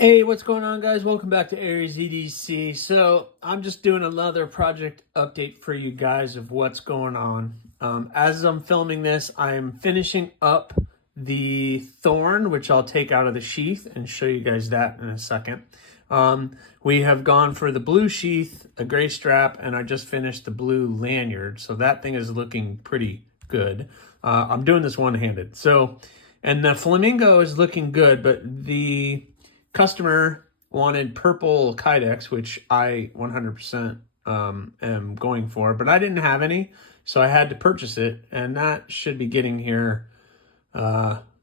Hey, what's going on, guys? Welcome back to Aries EDC. So I'm just doing another project update for you guys of what's going on. As I'm filming this, I'm finishing up the Thorn, which I'll take out of the sheath and show you guys that in a second. We have gone for the blue sheath, a gray strap, and I just finished the blue lanyard. So that thing is looking pretty good. I'm doing this one-handed. And the flamingo is looking good, but the customer wanted purple kydex, which I 100% am going for, but I didn't have any, so I had to purchase it, and that should be getting here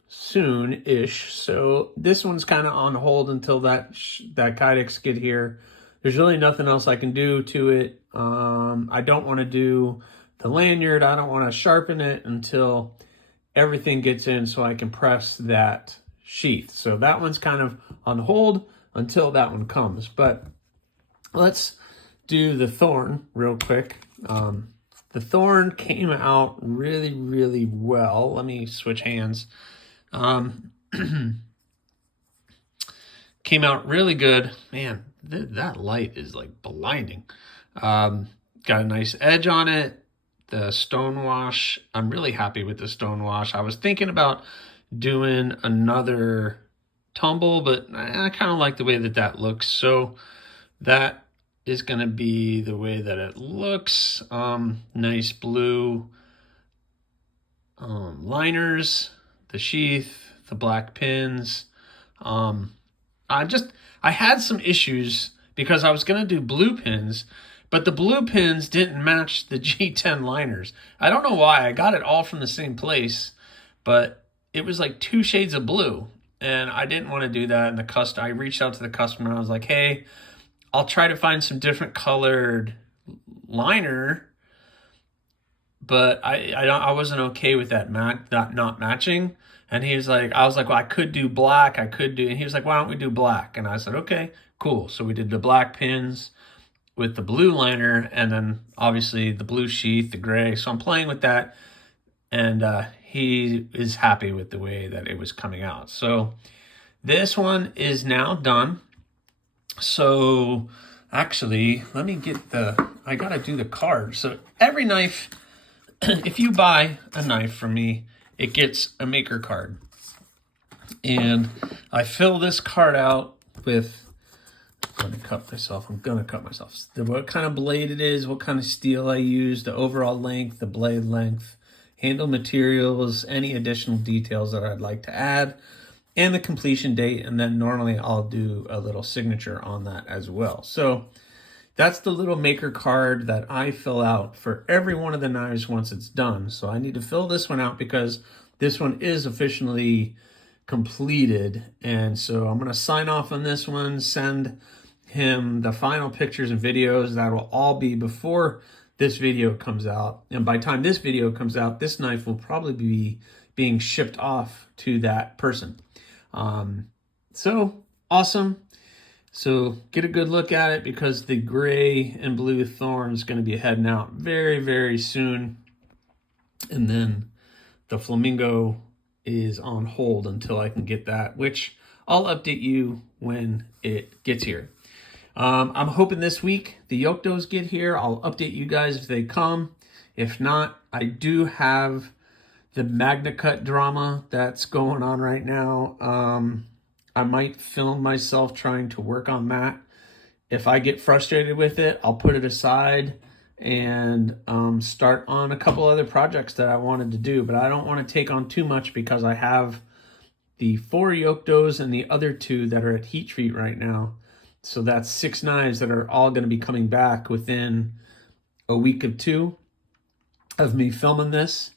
soon-ish. So this one's kind of on hold until that kydex get here. There's really nothing else I can do to it. I don't want to do the lanyard. I don't want to sharpen it until everything gets in so I can press that sheath. So that one's kind of on hold until that one comes. But let's do the Thorn real quick. The Thorn came out really, really well. Let me switch hands. Came out really good. Man, that light is like blinding. Got a nice edge on it. The stone wash, I'm really happy with the stone wash. I was thinking about doing another tumble, but I kind of like the way that looks. So that is going to be the way that it looks. Nice blue liners, the sheath, the black pins. I had some issues because I was going to do blue pins, but the blue pins didn't match the G10 liners. I don't know why. I got it all from the same place, but it was like 2 shades of blue, and I didn't want to do that. And I reached out to the customer. I was like, hey, I'll try to find some different colored liner, but I wasn't okay with that not matching. And he was like, I was like, well, I could do black. And he was like, why don't we do black? And I said, okay, cool. So we did the black pins with the blue liner, and then obviously the blue sheath, the gray. So I'm playing with that, and he is happy with the way that it was coming out. So this one is now done. So actually, let me get I gotta do the card. So every knife, if you buy a knife from me, it gets a maker card. And I fill this card out with, I'm gonna cut myself. What kind of blade it is, what kind of steel I use, the overall length, the blade length, handle materials, any additional details that I'd like to add, and the completion date. And then normally I'll do a little signature on that as well. So that's the little maker card that I fill out for every one of the knives once it's done. So I need to fill this one out because this one is officially completed. And so I'm gonna sign off on this one, send him the final pictures and videos. That will all be before this video comes out. And by the time this video comes out, this knife will probably be being shipped off to that person. So awesome. So get a good look at it, because the gray and blue Thorn is going to be heading out very, very soon. And then the flamingo is on hold until I can get that, which I'll update you when it gets here. I'm hoping this week the Yoktos get here. I'll update you guys if they come. If not, I do have the Magnacut drama that's going on right now. I might film myself trying to work on that. If I get frustrated with it, I'll put it aside and start on a couple other projects that I wanted to do. But I don't want to take on too much because I have the 4 Yoktos and the other 2 that are at heat treat right now. So that's 6 knives that are all going to be coming back within a week or 2 of me filming this.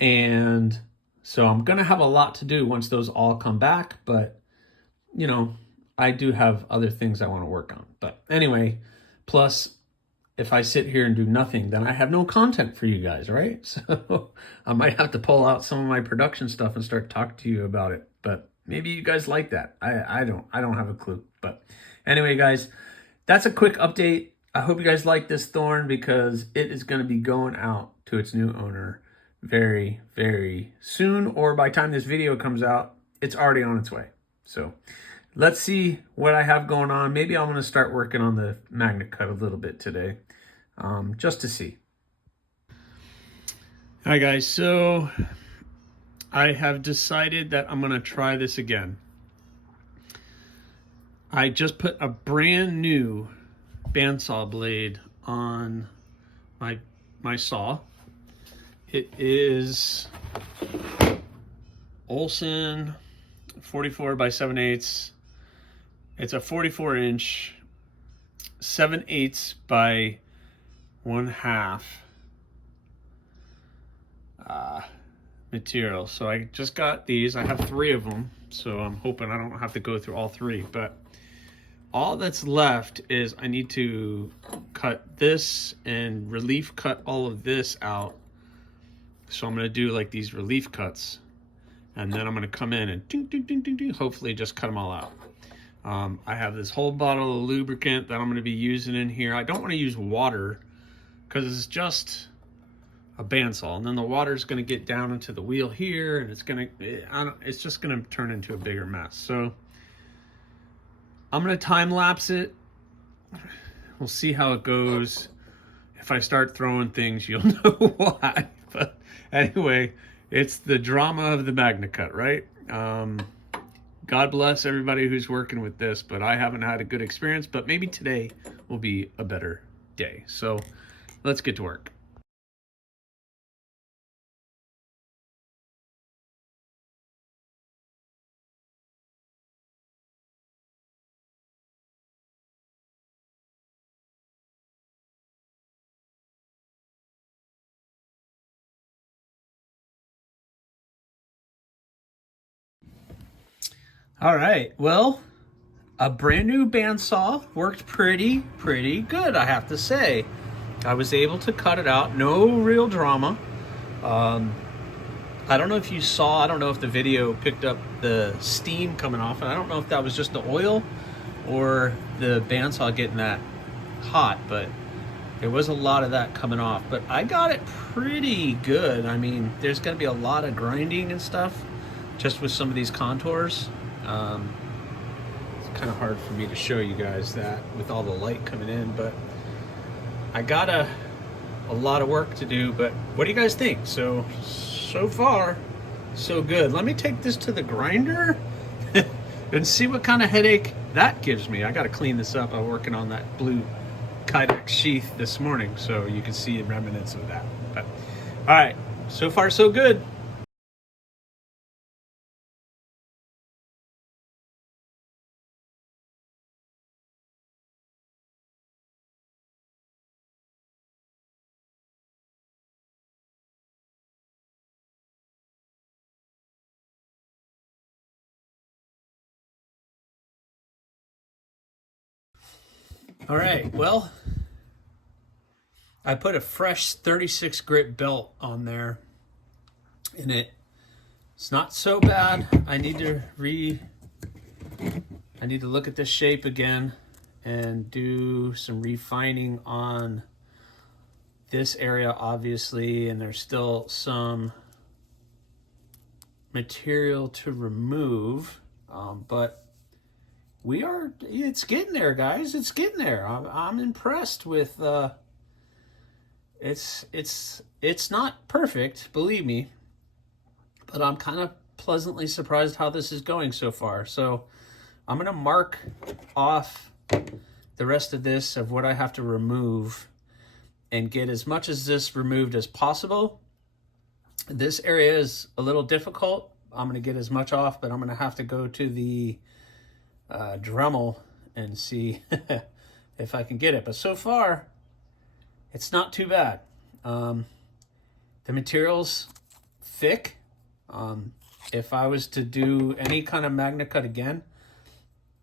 And so I'm going to have a lot to do once those all come back. But, you know, I do have other things I want to work on. But anyway, plus, if I sit here and do nothing, then I have no content for you guys, right? So I might have to pull out some of my production stuff and start talking to you about it. But maybe you guys like that. I don't have a clue. But anyway, guys, that's a quick update. I hope you guys like this Thorn, because it is going to be going out to its new owner very, very soon. Or by the time this video comes out, it's already on its way. So let's see what I have going on. Maybe I'm going to start working on the Magnacut a little bit today, just to see. Hi guys, so I have decided that I'm going to try this again. I just put a brand new bandsaw blade on my saw. It is Olsen 44 by 7/8. It's a 44-inch 7/8 by 1/2 material. So I just got these. I have 3 of them, so I'm hoping I don't have to go through all 3. But all that's left is I need to cut this and relief cut all of this out. So I'm going to do like these relief cuts, and then I'm going to come in and ding, ding, ding, ding, ding, hopefully just cut them all out. I have this whole bottle of lubricant that I'm going to be using in here. I don't want to use water because it's just a bandsaw, and then the water is going to get down into the wheel here, and it's just going to turn into a bigger mess. So I'm going to time lapse it. We'll see how it goes. If I start throwing things, you'll know why. But anyway, it's the drama of the Magnacut, right? God bless everybody who's working with this, but I haven't had a good experience, but maybe today will be a better day. So let's get to work. All right, well, a brand new bandsaw worked pretty good, I have to say. I was able to cut it out, no real drama. I don't know if you saw, I don't know if the video picked up the steam coming off, and I don't know if that was just the oil or the bandsaw getting that hot, but there was a lot of that coming off. But I got it pretty good. I mean, there's gonna be a lot of grinding and stuff just with some of these contours. It's kind of hard for me to show you guys that with all the light coming in, but I got a lot of work to do. But what do you guys think? So far, so good. Let me take this to the grinder and see what kind of headache that gives me. I got to clean this up. I'm working on that blue Kydex sheath this morning, so you can see the remnants of that. But all right, so far so good. All right, well, I put a fresh 36 grit belt on there, and it's not so bad. I need to look at this shape again and do some refining on this area, obviously, and there's still some material to remove, but it's getting there, guys. It's getting there. I'm impressed with, it's not perfect, believe me, but I'm kind of pleasantly surprised how this is going so far. So I'm going to mark off the rest of this, of what I have to remove, and get as much of this removed as possible. This area is a little difficult. I'm going to get as much off, but I'm going to have to go to the Dremel and see if I can get it. But so far, it's not too bad. The material's thick. If I was to do any kind of Magnacut again,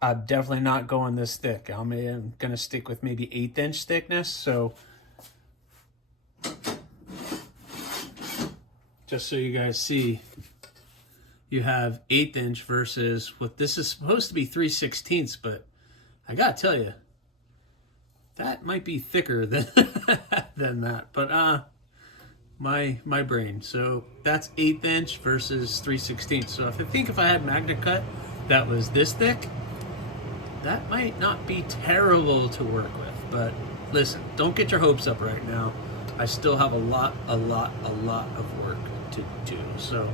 I'm definitely not going this thick. I'm going to stick with maybe 1/8 inch thickness. So just so you guys see, you have 1/8 inch versus what this is supposed to be 3/16, but I gotta tell you, that might be thicker than than that. But my brain. So that's 1/8 inch versus 3/16. So if I had Magnacut that was this thick, that might not be terrible to work with. But listen, don't get your hopes up right now. I still have a lot of work to do. So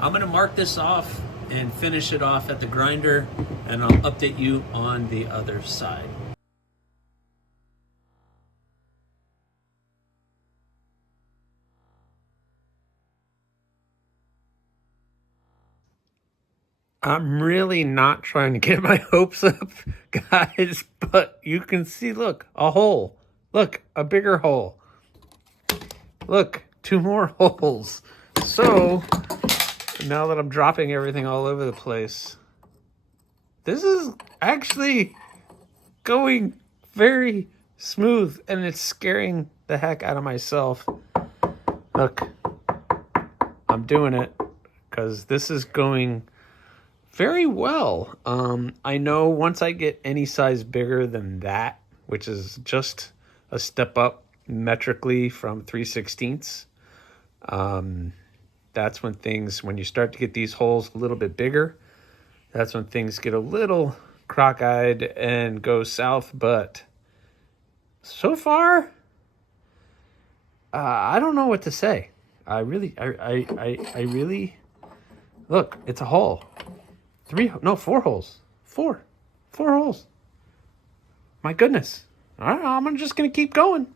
I'm going to mark this off and finish it off at the grinder, and I'll update you on the other side. I'm really not trying to get my hopes up, guys, but you can see, look, a hole. Look, a bigger hole. Look, 2 more holes. So, now that I'm dropping everything all over the place, this is actually going very smooth, and it's scaring the heck out of myself. Look, I'm doing it because this is going very well. I know once I get any size bigger than that, which is just a step up metrically from 3/16, that's when you start to get these holes a little bit bigger, that's when things get a little crock-eyed and go south. But so far, I don't know what to say. I really, look, it's a hole. 4 holes. 4 holes. My goodness. All right, I'm just going to keep going.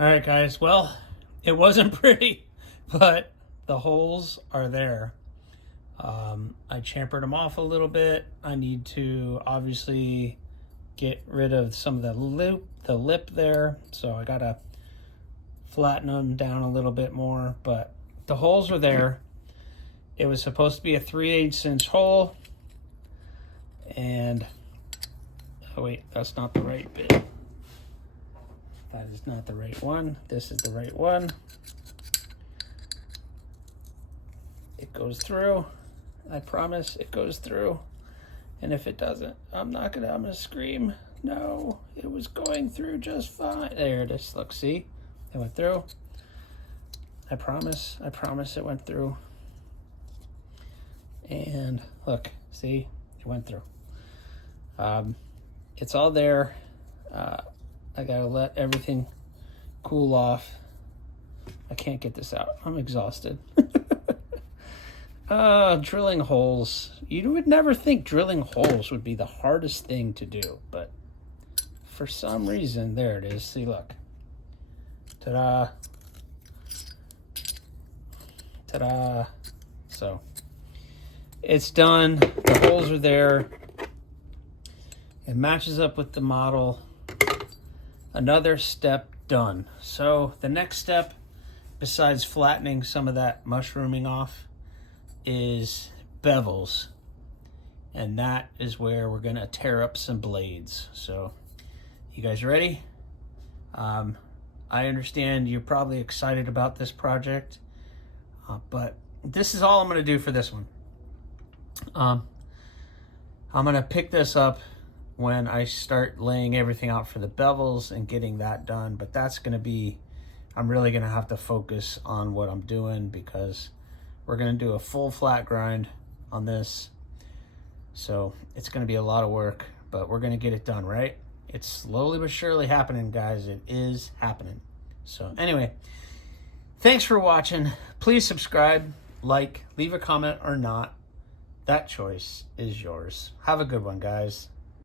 All right, guys. Well, it wasn't pretty, but the holes are there. I chamfered them off a little bit. I need to obviously get rid of some of the lip there. So I gotta flatten them down a little bit more, but the holes are there. It was supposed to be a 3/8 inch hole. And, oh wait, that's not the right bit. That is not the right one. This is the right one. It goes through. I promise it goes through. And if it doesn't, I'm gonna scream. No, it was going through just fine. There it is. Look, see? It went through. I promise it went through. And look, see? It went through. It's all there. I gotta let everything cool off. I can't get this out. I'm exhausted. Drilling holes. You would never think drilling holes would be the hardest thing to do, but for some reason, there it is. See, look. Ta-da. Ta-da. So, it's done. The holes are there. It matches up with the model. Another step done. So the next step, besides flattening some of that mushrooming off, is bevels. And that is where we're gonna tear up some blades. So you guys ready? I understand you're probably excited about this project, but this is all I'm gonna do for this one. I'm gonna pick this up when I start laying everything out for the bevels and getting that done. But that's going to be, I'm really going to have to focus on what I'm doing, because we're going to do a full flat grind on this. So it's going to be a lot of work, but we're going to get it done, right? It's slowly but surely happening, guys. It is happening. So anyway, thanks for watching. Please subscribe, like, leave a comment or not. That choice is yours. Have a good one, guys.